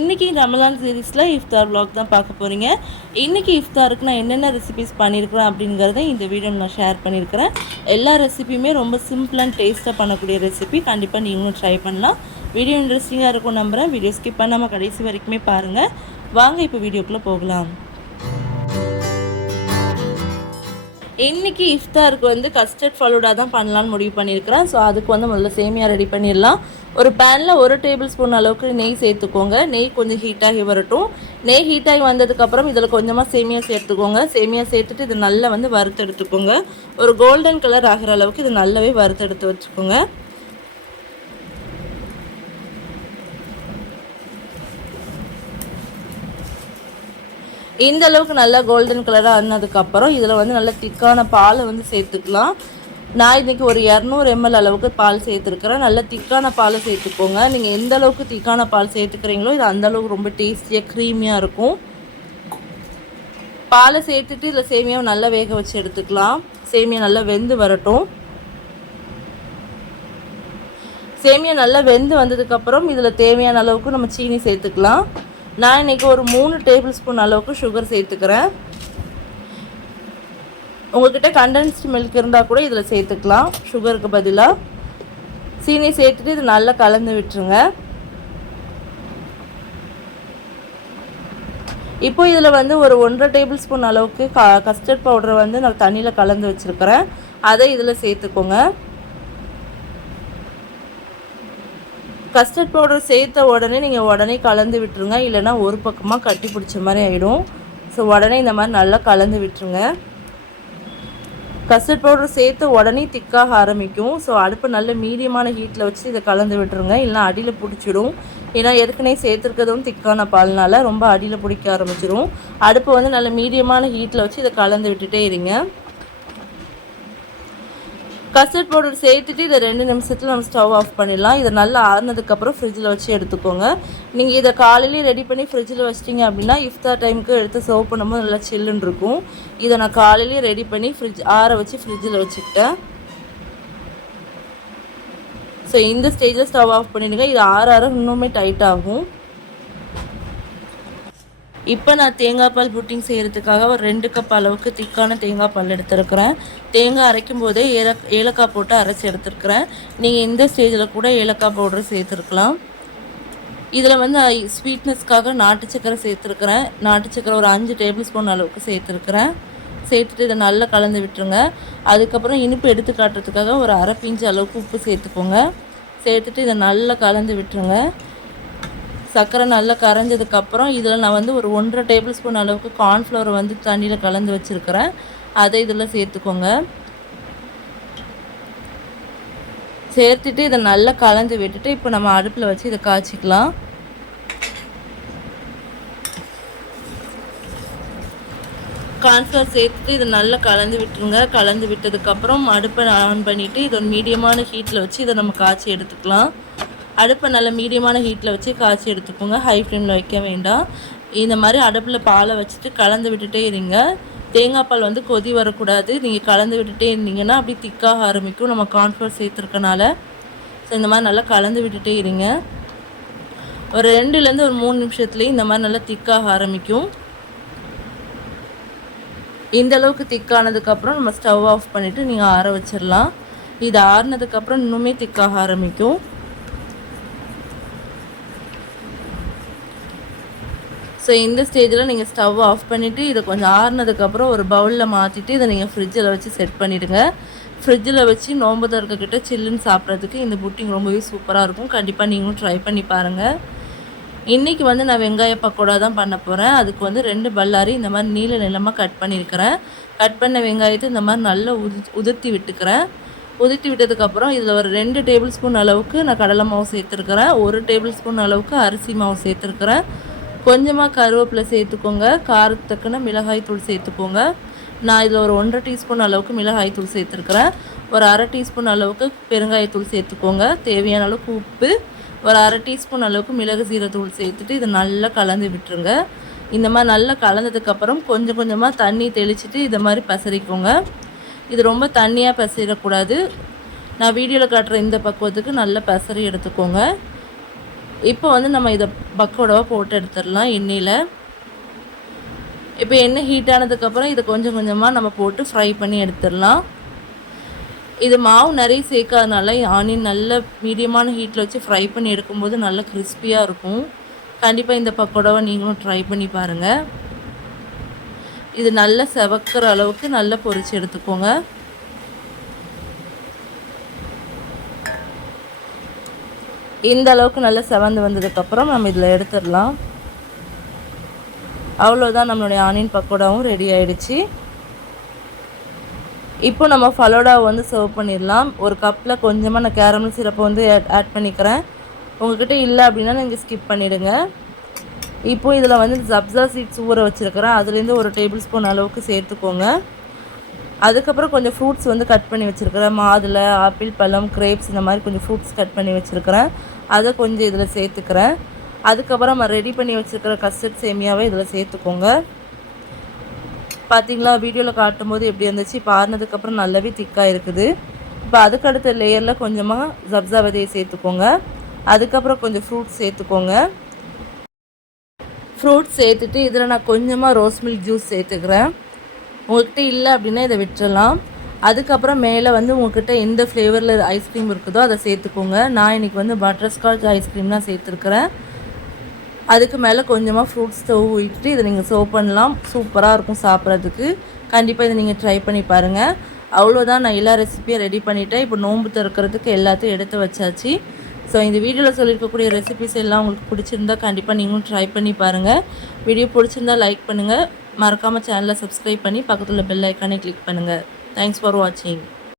இன்றைக்கி ரமலான் சீரீஸில் இஃப்தார் வ்ளாக் தான் பார்க்க போகிறீங்க இன்றைக்கி இஃப்தாருக்கு நான் என்னென்ன ரெசிபிஸ் பண்ணியிருக்கிறேன் அப்படிங்கிறத இந்த வீடியோ நான் ஷேர் பண்ணியிருக்கிறேன் எல்லா ரெசிபியுமே ரொம்ப சிம்பிள் அண்ட் டேஸ்ட்டாக பண்ணக்கூடிய ரெசிபி கண்டிப்பாக நீங்களும் ட்ரை பண்ணலாம். வீடியோ இன்ட்ரெஸ்டிங்காக இருக்கும் நம்புகிறேன் வீடியோ ஸ்கிப் பண்ணாமல் கடைசி வரைக்குமே பாருங்கள் வாங்க இப்போ வீடியோக்குள்ளே போகலாம். இன்றைக்கி இஃப்தாருக்கு வந்து கஸ்டர்ட் ஃபலூடா தான் பண்ணலான்னு முடிவு பண்ணியிருக்கிறேன் ஸோ அதுக்கு வந்து முதல்ல சேமியா ரெடி பண்ணிடலாம். ஒரு பேனில் ஒரு டேபிள் ஸ்பூன் அளவுக்கு நெய் சேர்த்துக்கோங்க. நெய் கொஞ்சம் ஹீட்டாகி வரட்டும். நெய் ஹீட்டாகி வந்ததுக்கப்புறம் இதில் கொஞ்சமாக சேமியா சேர்த்துக்கோங்க. சேமியா சேர்த்துட்டு இது நல்லா வந்து வறுத்து எடுத்துக்கோங்க ஒரு கோல்டன் கலர் ஆகிற அளவுக்கு இது நல்லாவே வறுத்து எடுத்து வச்சுக்கோங்க. இந்த அளவுக்கு நல்லா கோல்டன் கலராக ஆனதுக்கப்புறம் இதில் வந்து நல்ல திக்கான பாலை வந்து சேர்த்துக்கலாம். நான் இன்றைக்கி ஒரு இரநூறு எம்எல் அளவுக்கு பால் சேர்த்துருக்குறேன். நல்ல திக்கான பாலை சேர்த்துக்கோங்க. நீங்கள் எந்த அளவுக்கு திக்கான பால் சேர்த்துக்கிறீங்களோ இது அந்தளவுக்கு ரொம்ப டேஸ்டியாக க்ரீமியாக இருக்கும். பாலை சேர்த்துட்டு இதில் சேமியாவை நல்லா வேக வச்சு எடுத்துக்கலாம். சேமியா நல்லா வெந்து வரட்டும். சேமியா நல்லா வெந்து வந்ததுக்கப்புறம் இதில் தேவையான அளவுக்கு நம்ம சீனி சேர்த்துக்கலாம். நான் இன்றைக்கி ஒரு மூணு டேபிள் ஸ்பூன் அளவுக்கு சுகர் சேர்த்துக்கிறேன். உங்கள்கிட்ட கண்டென்ஸ்டு மில்க் இருந்தால் கூட இதில் சேர்த்துக்கலாம். சுகருக்கு பதிலாக சீனி சேர்த்துட்டு இது நல்லா கலந்து விட்டுருங்க. இப்போ இதில் வந்து ஒரு ஒன்றரை டேபிள் ஸ்பூன் அளவுக்கு க கஸ்டர்ட் பவுடரை வந்து நான் தண்ணியில் கலந்து வச்சுருக்கிறேன். அதை இதில் சேர்த்துக்கோங்க. கஸ்டர்ட் பவுடர் சேர்த்த உடனே நீங்கள் உடனே கலந்து விட்டுருங்க. இல்லைனா ஒரு பக்கமாக கட்டி பிடிச்ச மாதிரி ஆகிடும் ஸோ உடனே இந்த மாதிரி நல்லா கலந்து விட்டுருங்க. கஸ்டர்ட் பவுடர் சேர்த்து உடனே திக்காக ஆரம்பிக்கும். ஸோ அடுப்பு நல்ல மீடியமான ஹீட்டில் வச்சு இதை கலந்து விட்டுருங்க. இல்லைனா அடியில் பிடிச்சிடும். ஏன்னா ஏற்கனவே சேர்த்துருக்கிறதும் திக்கான பால்னால ரொம்ப அடியில் பிடிக்க ஆரம்பிச்சிடும் அடுப்பு வந்து நல்ல மீடியமான ஹீட்டில் வச்சு இதை கலந்து விட்டுட்டே இருங்க. கஸ்டர்ட் பவுடர் சேர்த்துட்டு இதை ரெண்டு நிமிஷத்தில் நம்ம ஸ்டவ் ஆஃப் பண்ணிடலாம். இதை நல்லா ஆறுனதுக்கப்புறம் ஃப்ரிட்ஜில் வச்சு எடுத்துக்கோங்க. நீங்கள் இதை காலையிலேயே ரெடி பண்ணி ஃப்ரிட்ஜில் வச்சிட்டிங்க அப்படின்னா இஃப்தார் டைமுக்கு எடுத்து சர்வ் பண்ணும்போது நல்லா சில்லுன்னு இருக்கும். இதை நான் காலையிலேயே ரெடி பண்ணி ஃப்ரிட்ஜ் ஆற வச்சு ஃப்ரிட்ஜில் வச்சுக்கிட்டேன். ஸோ இந்த ஸ்டேஜில் ஸ்டவ் ஆஃப் பண்ணிடுங்க. இது ஆறு ஆற இன்னுமே டைட் ஆகும். இப்போ நான் தேங்காய் பால் புட்டிங் செய்கிறதுக்காக ஒரு ரெண்டு கப் அளவுக்கு திக்கான தேங்காய் பால் எடுத்துருக்கிறேன். தேங்காய் அரைக்கும் போதே ஏல ஏலக்காய் போட்டு அரைச்சி எடுத்துருக்கிறேன். நீங்கள் இந்த ஸ்டேஜில் கூட ஏலக்காய் பவுடர் சேர்த்துருக்கலாம். இதில் வந்து ஸ்வீட்னஸ்க்காக நாட்டு சக்கரை சேர்த்துருக்குறேன். நாட்டு சக்கரை ஒரு அஞ்சு டேபிள் ஸ்பூன் அளவுக்கு சேர்த்துருக்குறேன். சேர்த்துட்டு இதை நல்லா கலந்து விட்டுருங்க. அதுக்கப்புறம் இனிப்பு எடுத்து காட்டுறதுக்காக ஒரு அரை பிஞ்சு அளவுக்கு உப்பு சேர்த்துக்கோங்க. சேர்த்துட்டு இதை நல்லா கலந்து விட்டுருங்க. சர்க்கரை நல்லா கரைஞ்சதுக்கப்புறம் இதில் நான் வந்து ஒரு ஒன்றரை டேபிள் ஸ்பூன் அளவுக்கு கார்ன்ஃப்ளவர் வந்து தண்ணியில் கலந்து வச்சுருக்கிறேன். அதை இதில் சேர்த்துக்கோங்க. சேர்த்துட்டு இதை நல்லா கலந்து விட்டுட்டு இப்போ நம்ம அடுப்பில் வச்சு இதை காய்ச்சிக்கலாம். கார்ன்ஃப்ளவர் சேர்த்துட்டு இதை நல்லா கலந்து விட்டுருங்க. கலந்து விட்டதுக்கப்புறம் அடுப்பை ஆன் பண்ணிவிட்டு இதை மீடியமான ஹீட்டில் வச்சு இதை நம்ம காய்ச்சி எடுத்துக்கலாம். அடுப்பை நல்லா மீடியமான ஹீட்டில் வச்சு காய்ச்சி எடுத்துக்கோங்க. ஹை ஃப்ளேமில் வைக்க வேண்டாம். இந்த மாதிரி அடுப்பில் பாலை வச்சுட்டு கலந்து விட்டுட்டே இருங்க. தேங்காய் பால் வந்து கொதி வரக்கூடாது. நீங்கள் கலந்து விட்டுட்டே இருந்தீங்கன்னா அப்படி திக்காக ஆரம்பிக்கும். நம்ம கார்ன்ஃப்ளவர் சேர்த்துருக்கனால. ஸோ இந்த மாதிரி நல்லா கலந்து விட்டுட்டே இருங்க. ஒரு ரெண்டுலேருந்து ஒரு மூணு நிமிஷத்துலேயும் இந்த மாதிரி நல்லா திக்காக ஆரம்பிக்கும். இந்த அளவுக்கு திக்கானதுக்கப்புறம் நம்ம ஸ்டவ் ஆஃப் பண்ணிவிட்டு நீங்கள் ஆற வச்சிடலாம் இது ஆறுனதுக்கப்புறம் இன்னுமே திக்காக ஆரம்பிக்கும். ஸோ இந்த ஸ்டேஜில் நீங்கள் ஸ்டவ் ஆஃப் பண்ணிவிட்டு இதை கொஞ்சம் ஆறுனதுக்கப்புறம் ஒரு பவுலில் மாற்றிட்டு இதை நீங்கள் ஃப்ரிட்ஜில் வச்சு செட் பண்ணிவிடுங்க ஃப்ரிட்ஜில் வச்சு நோம்பு திறக்கக்கிட்ட சில்லுன்னு சாப்பிட்றதுக்கு இந்த புட்டிங் ரொம்பவே சூப்பராக இருக்கும். கண்டிப்பாக நீங்களும் ட்ரை பண்ணி பாருங்கள் இன்றைக்கி வந்து நான் வெங்காய பக்கோடா தான் பண்ண போகிறேன் அதுக்கு வந்து ரெண்டு பல்லாரி இந்த மாதிரி நீல நிலமாக கட் பண்ணியிருக்கிறேன். கட் பண்ண வெங்காயத்தை இந்த மாதிரி நல்லா உது உதிர்த்தி விட்டுக்கிறேன். உதிர்த்தி விட்டதுக்கப்புறம் இதில் ஒரு ரெண்டு டேபிள் ஸ்பூன் அளவுக்கு நான் கடலை மாவு சேர்த்துருக்கிறேன். ஒரு டேபிள் ஸ்பூன் அளவுக்கு அரிசி மாவு சேர்த்துருக்குறேன். கொஞ்சமாக கருவேப்பிலை சேர்த்துக்கோங்க. காரத்துக்குன்னு மிளகாய் தூள் சேர்த்துக்கோங்க. நான் இதில் ஒரு ஒன்றரை டீஸ்பூன் அளவுக்கு மிளகாய் தூள் சேர்த்துருக்குறேன். ஒரு அரை டீஸ்பூன் அளவுக்கு பெருங்காயத்தூள் சேர்த்துக்கோங்க. தேவையான அளவுக்கு உப்பு ஒரு அரை டீஸ்பூன் அளவுக்கு மிளகு சீரத்தூள் சேர்த்துட்டு இதை நல்லா கலந்து விட்டுருங்க. இந்த மாதிரி நல்லா கலந்ததுக்கப்புறம் கொஞ்சம் கொஞ்சமாக தண்ணி தெளிச்சுட்டு இதை மாதிரி பசரிக்கோங்க. இது ரொம்ப தண்ணியாக பசறிடக்கூடாது நான் வீடியோவில் காட்டுற இந்த பக்குவத்துக்கு நல்லா பசரி எடுத்துக்கோங்க. இப்போ வந்து நம்ம இதை பக்கோடாவாக போட்டு எடுத்துடலாம் எண்ணெயில். இப்போ எண்ணெய் ஹீட் ஆனதுக்கப்புறம் இதை கொஞ்சம் கொஞ்சமாக நம்ம போட்டு ஃப்ரை பண்ணி எடுத்துடலாம். இது மாவு நிறைய சேர்க்காதனால ஆனியன் நல்ல மீடியமான ஹீட்டில் வச்சு ஃப்ரை பண்ணி எடுக்கும்போது நல்ல கிறிஸ்பியாக இருக்கும். கண்டிப்பாக இந்த பக்கோடாவை நீங்களும் ட்ரை பண்ணி பாருங்கள் இது நல்லா செவக்கிற அளவுக்கு நல்லா பொரிச்சு எடுத்துக்கோங்க. இந்த அளவுக்கு நல்லா செவந்து வந்ததுக்கப்புறம் நம்ம இதில் எடுத்துடலாம். அவ்வளோதான் நம்மளுடைய ஆனியன் பக்கோடாவும் ரெடி ஆயிடுச்சு. இப்போ நம்ம ஃபலோடாவை வந்து சர்வ் பண்ணிடலாம். ஒரு கப்பில் கொஞ்சமாக நான் கேரமல் சிரப்பை வந்து ஆட் பண்ணிக்கிறேன். உங்கள்கிட்ட இல்லை அப்படின்னா நீங்கள் ஸ்கிப் பண்ணிவிடுங்க இப்போ இதில் வந்து ஜப்ஸா சீட்ஸ் ஊற வச்சுருக்கிறேன். அதுலேருந்து ஒரு டேபிள் ஸ்பூன் அளவுக்கு சேர்த்துக்கோங்க. அதுக்கப்புறம் கொஞ்சம் ஃப்ரூட்ஸ் வந்து கட் பண்ணி வச்சுருக்கிறேன். மாதுளை ஆப்பிள் பழம் கிரேப்ஸ் இந்த மாதிரி கொஞ்சம் ஃப்ரூட்ஸ் கட் பண்ணி வச்சுருக்கிறேன். அதை கொஞ்சம் இதில் சேர்த்துக்கிறேன். அதுக்கப்புறம் நம்ம ரெடி பண்ணி வச்சுருக்கிற கஸ்டர்ட் சேமியாவை இதில் சேர்த்துக்கோங்க. பார்த்தீங்களா வீடியோவில் காட்டும்போது எப்படி இருந்துச்சு? இப்போ ஆறுனதுக்கப்புறம் நல்லாவே திக்காக இருக்குது. இப்போ அதுக்கடுத்த லேயரில் கொஞ்சமாக சப்ஸா விதையை சேர்த்துக்கோங்க. அதுக்கப்புறம் கொஞ்சம் ஃப்ரூட்ஸ் சேர்த்துக்கோங்க. ஃப்ரூட்ஸ் சேர்த்துட்டு இதில் நான் கொஞ்சமாக ரோஸ் மில்க் ஜூஸ் சேர்த்துக்கிறேன். உங்கள்கிட்ட இல்லை அப்படின்னா இதை விட்டுறலாம். அதுக்கப்புறம் மேலே வந்து உங்கள்கிட்ட எந்த ஃப்ளேவரில் ஐஸ்கிரீம் இருக்குதோ அதை சேர்த்துக்கோங்க. நான் இன்றைக்கி வந்து பட்டர்ஸ்காட்ச் ஐஸ்கிரீம் தான் சேர்த்துருக்குறேன். அதுக்கு மேலே கொஞ்சமாக ஃப்ரூட்ஸ் ஸ்டவ் விட்டுட்டு இதை நீங்கள் சர்வ் பண்ணலாம். சூப்பராக இருக்கும் சாப்பிட்றதுக்கு. கண்டிப்பாக இதை நீங்கள் ட்ரை பண்ணி பாருங்கள் அவ்வளோதான் நான் எல்லா ரெசிப்பியும் ரெடி பண்ணிவிட்டேன் இப்போ நோன்பு திறக்கிறதுக்கு எல்லாத்தையும் எடுத்து வச்சாச்சு. ஸோ இந்த வீடியோவில் சொல்லியிருக்கக்கூடிய ரெசிபிஸ் எல்லாம் உங்களுக்கு பிடிச்சிருந்தா கண்டிப்பாக நீங்களும் ட்ரை பண்ணி பாருங்கள் வீடியோ பிடிச்சிருந்தா லைக் பண்ணுங்கள் மறக்காமல் சேனலை சப்ஸ்கிரைப் பண்ணி பக்கத்தில் பெல் ஐக்கானே கிளிக் பண்ணுங்கள் தேங்க்ஸ் ஃபார் வாட்சிங்